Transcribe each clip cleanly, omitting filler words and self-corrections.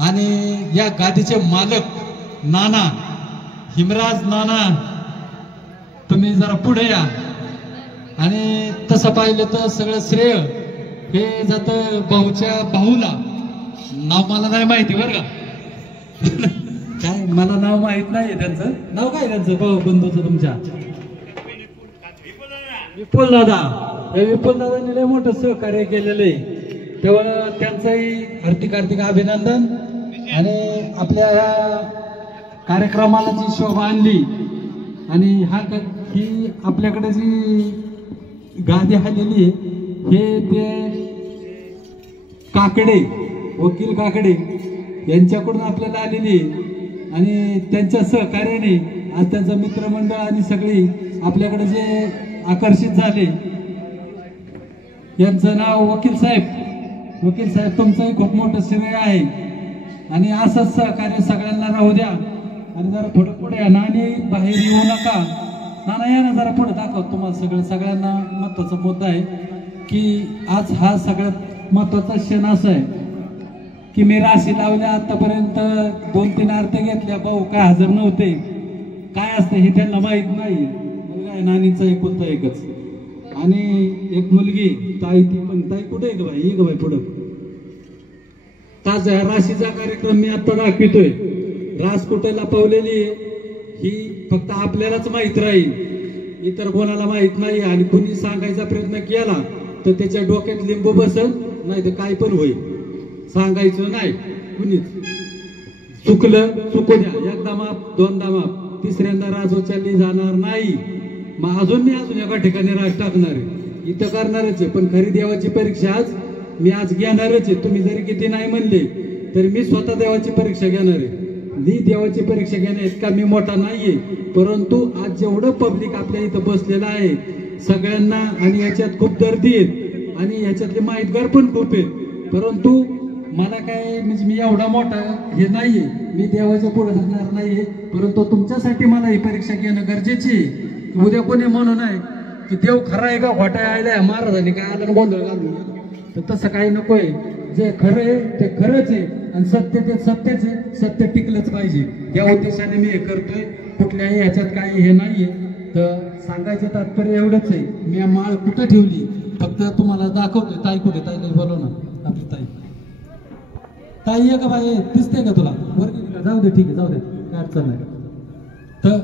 आणि या गादीचे मालक नाना हिमराज नाना, तुम्ही जरा पुढे या. आणि तसं पाहिलं तर सगळं श्रेय हे जातं भाऊच्या भाऊला. नाव मला नाही माहिती बरं का. काय मला नाव माहित नाही त्यांचं. नाव काय त्यांचं भाऊ बंधूचं तुमच्या? विपुल दादा. विपुल दादांनी लय मोठं सहकार्य केलेलं आहे, तेव्हा त्यांचंही हार्दिक हार्दिक अभिनंदन. आणि आपल्या ह्या कार्यक्रमाला जी शोभा आणली आणि ही आपल्याकडे जी गादी आलेली आहे हे ते काकडे, वकील काकडे यांच्याकडून आपल्याला आलेली आहे. आणि त्यांच्या सहकार्याने आज त्यांचं मित्रमंडळ आणि सगळी आपल्याकडे जे आकर्षित झाले. यांचं नाव वकील साहेब. वकील साहेब तुमचंही खूप मोठं श्रेय आहे आणि असंच सहकार्य सगळ्यांना राहू द्या. आणि जरा थोडं पुढे या. नानी बाहेर येऊ नका. नाना या ना जरा पुढे दाखव. तुम्हाला सगळ्यांना महत्वाचा मुद्दा आहे की आज हा सगळ्यात महत्वाचा क्षण असा आहे की मी राशी लावल्या आतापर्यंत 2-3 आरत्या घेतल्या. भाऊ काय हजर नव्हते. काय असतं हे त्यांना माहित नाही. मुलगा आहे नानीचा एकुलता एकच आणि एक मुलगी ताई. ती पण ताई कुठे आहे ग बाई? ये ग बाई पुढं. ताजा राशीचा कार्यक्रम मी आता दाखवितोय. रास कुठे लपवलेली ही फक्त आपल्यालाच माहित राहील, इतर कोणाला माहित नाही. आणि कुणी सांगायचा प्रयत्न केला तर त्याच्या डोक्यात लिंबू बसल, नाही तर काय पण होईल. सांगायचं नाही कुणीच. चुकलं चुकू द्या. एकदा माप, दोनदा माप, तिसऱ्यांदा राज उचलली जाणार नाही. मग अजून एका ठिकाणी राज टाकणार आहे. इथं करणारच आहे. पण खरी देवाची परीक्षा आज मी घेणारच आहे. तुम्ही जरी किती नाही म्हणले तरी मी स्वतः देवाची परीक्षा घेणार आहे. मी देवाची परीक्षा घेण्या इतका मी मोठा नाहीये, परंतु आज जेवढं पब्लिक आपल्या इथं बसलेलं आहे सगळ्यांना, आणि याच्यात खूप गर्दी आहेत आणि याच्यातले माहितगार पण खूप आहेत. परंतु मला काय म्हणजे मी एवढा मोठा हे नाहीये, मी देवाच्या पुढे जाणार नाहीये. परंतु तुमच्यासाठी मला ही परीक्षा घेणं गरजेची आहे. उद्या कोणी म्हणू नये की देव खरा आहे का खोटा आहे, आयला महाराजांनी काय आलं गोंधळ घालून. तर तसं काही नकोय. जे खरं आहे ते खरंच आहे आणि सत्य ते सत्यच आहे. सत्य टिकलंच पाहिजे या उद्देशाने मी हे करतोय. कुठल्याही ह्याच्यात काही हे नाहीये. तर सांगायचं तात्पर्य एवढंच आहे. मी माळ कुठं ठेवली फक्त तुम्हाला दाखवतोय. ताई कुठे? ताईला बोलव ना. आपली ताई. ताई आहे का बाई? दिसते का तुला? वर जाऊ दे. ठीक आहे जाऊ दे, काय अडचण नाही. तर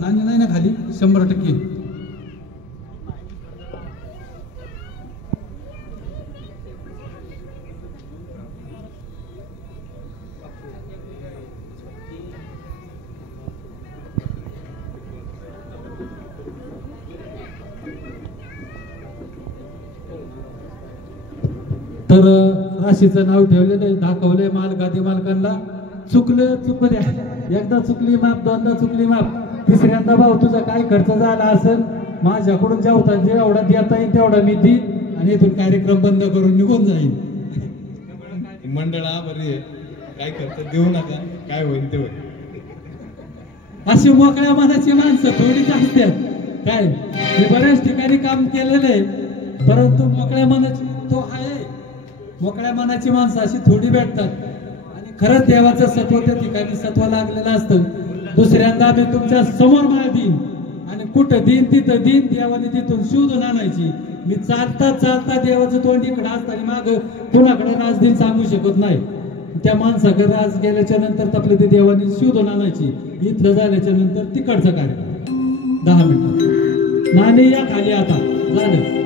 नाणी नाही ना खाली? 100%. तर राशीचं नाव ठेवलेलं दाखवलंय गादी मालकांना. चुकलं चुकू द्या. एकदा चुकली माफ, दोनदा चुकली माफ, तिसऱ्यांदा भाऊ तुझा काय खर्च झाला असेल माझ्याकडून जेवढा देता येईल तेवढा मी देईन आणि इथून कार्यक्रम बंद करून निघून जाईल. मंडळा बरी आहे, काय खर्च देऊ नका, काय होईल ते होईल. अशी मोकळ्या मनाची माणसं थोडीच असतात. काय मी बऱ्याच ठिकाणी काम केलेलं आहे, परंतु मोकळ्या मनाची तो आहे. मोकळ्या मनाची माणसं अशी थोडी भेटतात आणि खरंच देवाचं सत्व त्या ठिकाणी सत्व लागलेलं असतं. दुसऱ्यांदा मी तुमच्या समोर मला देईन आणि कुठं देईन तिथं देईन. देवाने तिथून शोधून आणायची. मी चालता चालता देवाचं तोंड इकडं असताना माग कुणाकडे राज देईन सांगू शकत नाही. त्या माणसाकडे राज गेल्याच्या नंतर आपलं ते देवाने शोधून आणायची. इथलं झाल्याच्या नंतर तिकडचा कार्यक्रम 10 मिनिटं. नाणे या खाली आता झालं.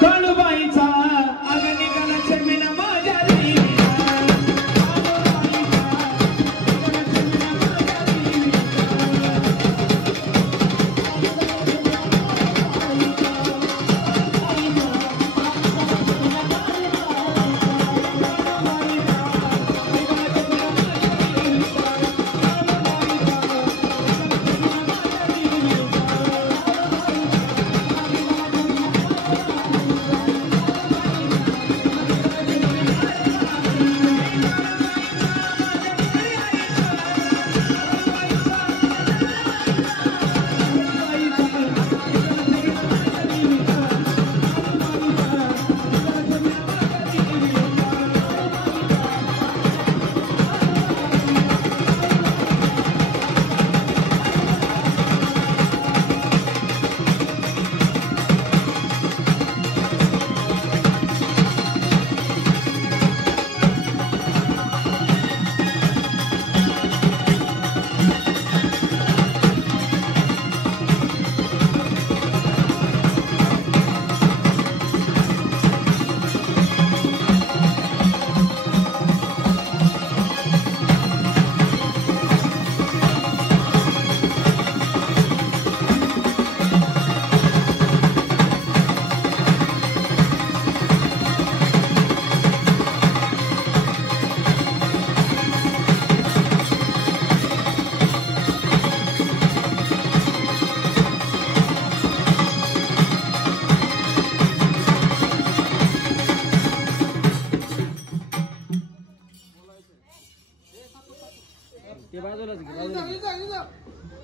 काळूबाईचा अग निघाला शर्मिला माझ्या देवीचा.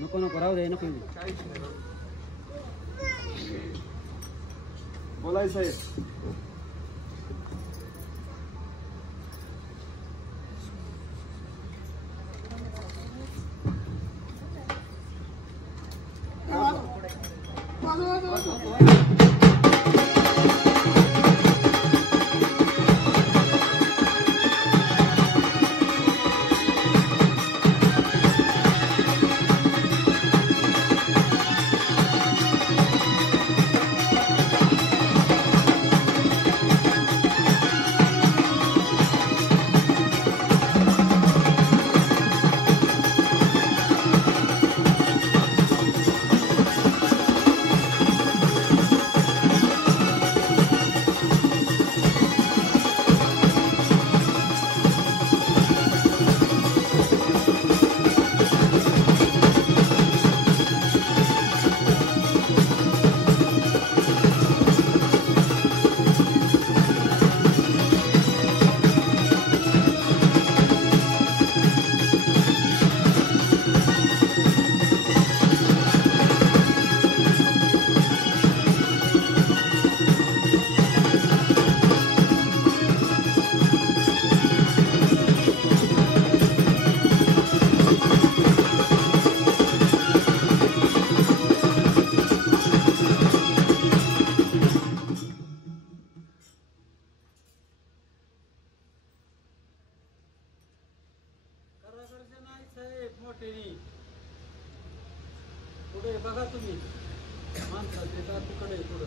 नको नको राहू दे नको बोलाय साहेब. पुढे बघा तुम्ही माणसाचे तिकडे पुढे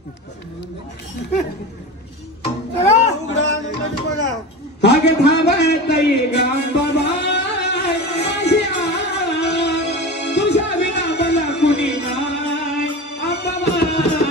अग थांबताई गांबाबाई माझ्या तुझ्या विना मला कुणी नाही अंबाबाई थांबताई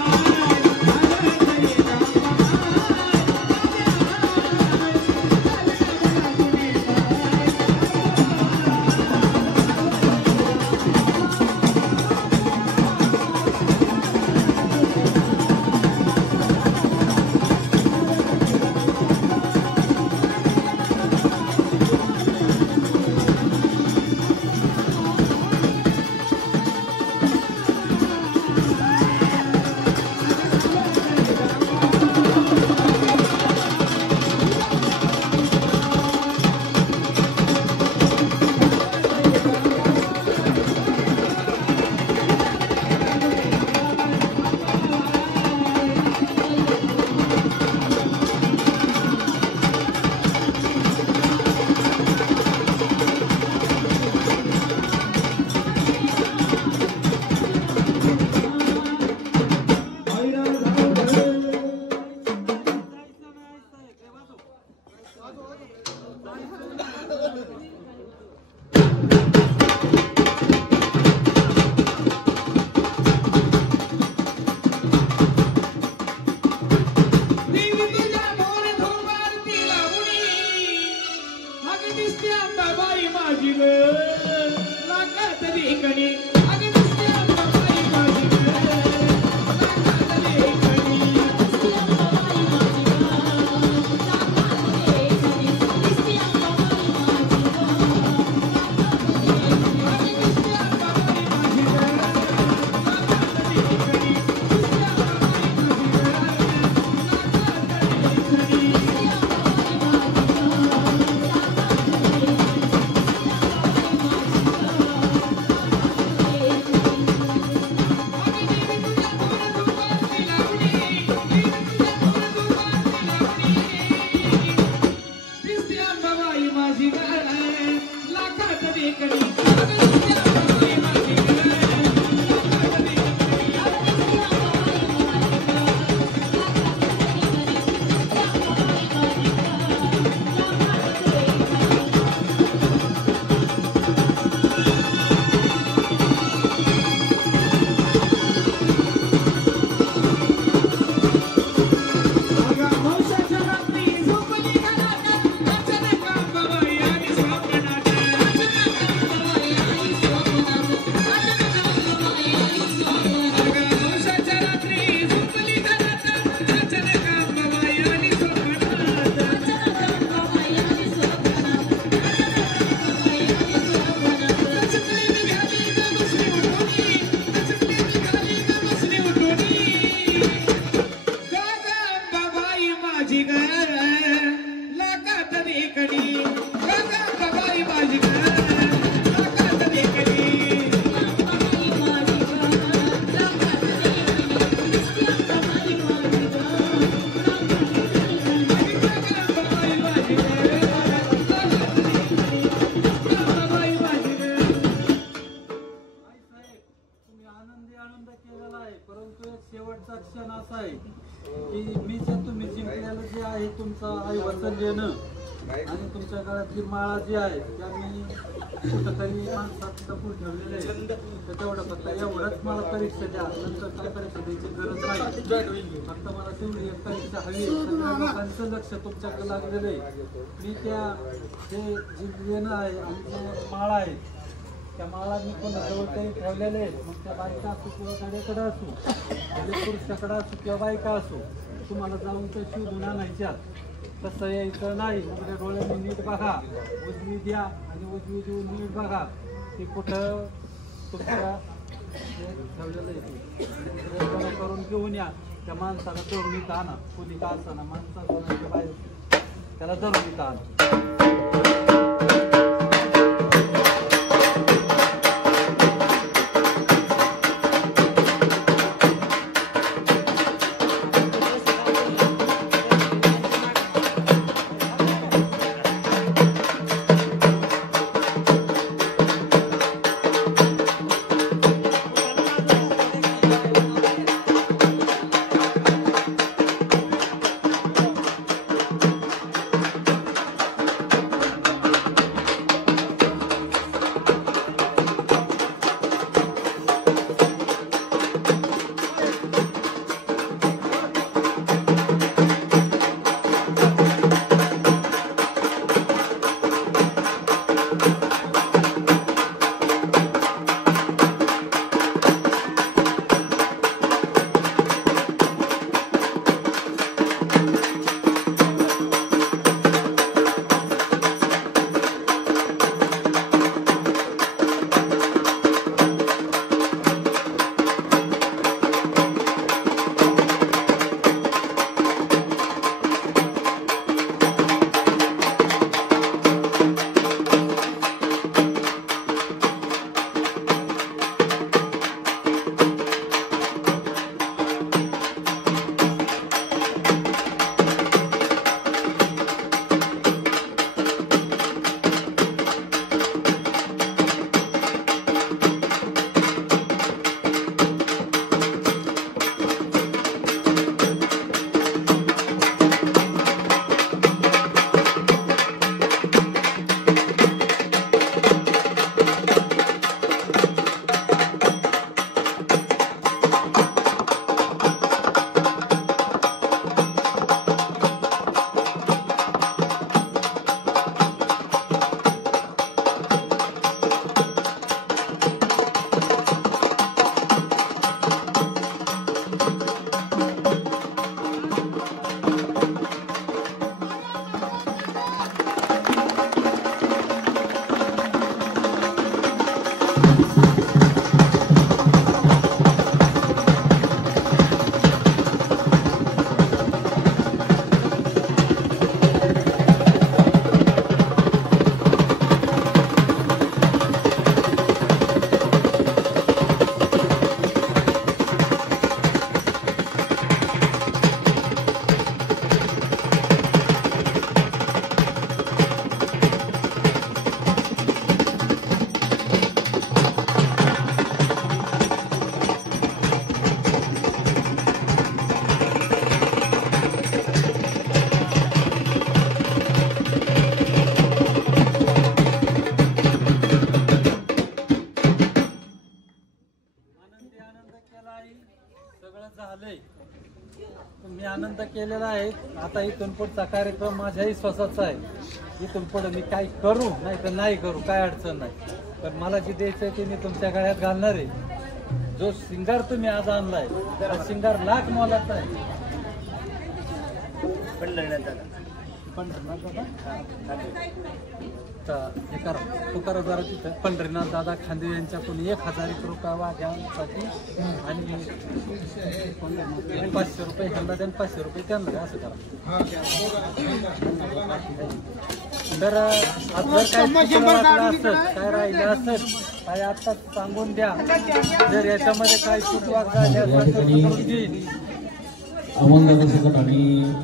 शेवटचा क्षण असा आहे की मी जे तुम्ही जिंकलेलं जे आहे तुमचं आई वचन देणं आणि तुमच्या काळातली माळा जी आहे त्या मी कुठंतरी माणसात जपून ठेवलेलं आहे. तर तेवढं फक्त एवढंच मला परीक्षा द्या, नंतर काय परीक्षा द्यायची गरज नाही. फक्त मला तेवढी एक परीक्षा हवी. सगळ्या लोकांचं लक्ष तुमच्याकडे लागलेलं आहे. मी त्या जे जिंकलेलं आहे आणि जे माळा आहे त्या माळा मी कोणाजवळ तरी ठेवलेले आहेत. मग त्या बायका असो किंवा गाड्याकडे असो, म्हणजे पुरुषाकडे असो किंवा बायका असो, तुम्हाला जाऊन त्या शोधून आणायच्या. तसं यायचं नाही. म्हणजे डोळ्यांनी नीट बघा, उजवी द्या आणि उजवी देऊन नीट बघा की कुठं तुमच्या ठेवलेलं आहे करून घेऊन या. त्या माणसाला धरून इथं आणा. कोणी का असताना माणसाला बाहेर त्याला धरून इथं आणा. आनंद केलेला आहे. आता इथून पुढचा कार्यक्रम माझ्याही स्वतःचा आहे. इथून पुढे मी काय करू नाही तर नाही करू काय अडचण नाही, पण मला जे द्यायचंय ते मी तुमच्या गळ्यात घालणार आहे. जो सिंगार तुम्ही आज आणलाय तो सिंगार लाख मोलाचा आहे. हे करा तू करा जरा तिथं पंढरीनाथ दादा खांदे यांच्याकडून 1000 रुपये वाघ्यांसाठी आणि 500 रुपये ह्यांना द्या 500 रुपये त्यांना द्या, असं करा. तर आज जर काय असेल काय राहिलं असेल काय आता सांगून द्या. जर याच्यामध्ये काय चुकवाक झाली असेल तर मी करून देईन. अमोलदादा सकट आणि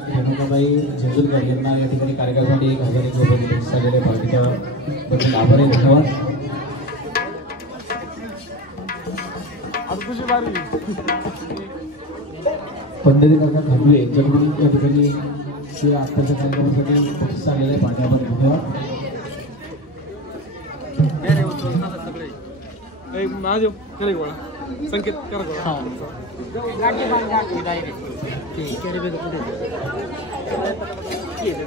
रेणुकाबाई झेंडूरकर यांना या ठिकाणी कार्यक्रमासाठी 1001 रुपये बक्षीस आलेले पार्टीच्या बद्दल आभारी धन्यवाद. पंढरी काका खांबळे यांच्याकडून या ठिकाणी ते आत्ताच्या कार्यक्रमासाठी बक्षीस आलेले पार्टी आभारी धन्यवाद. संकेत करा. केलं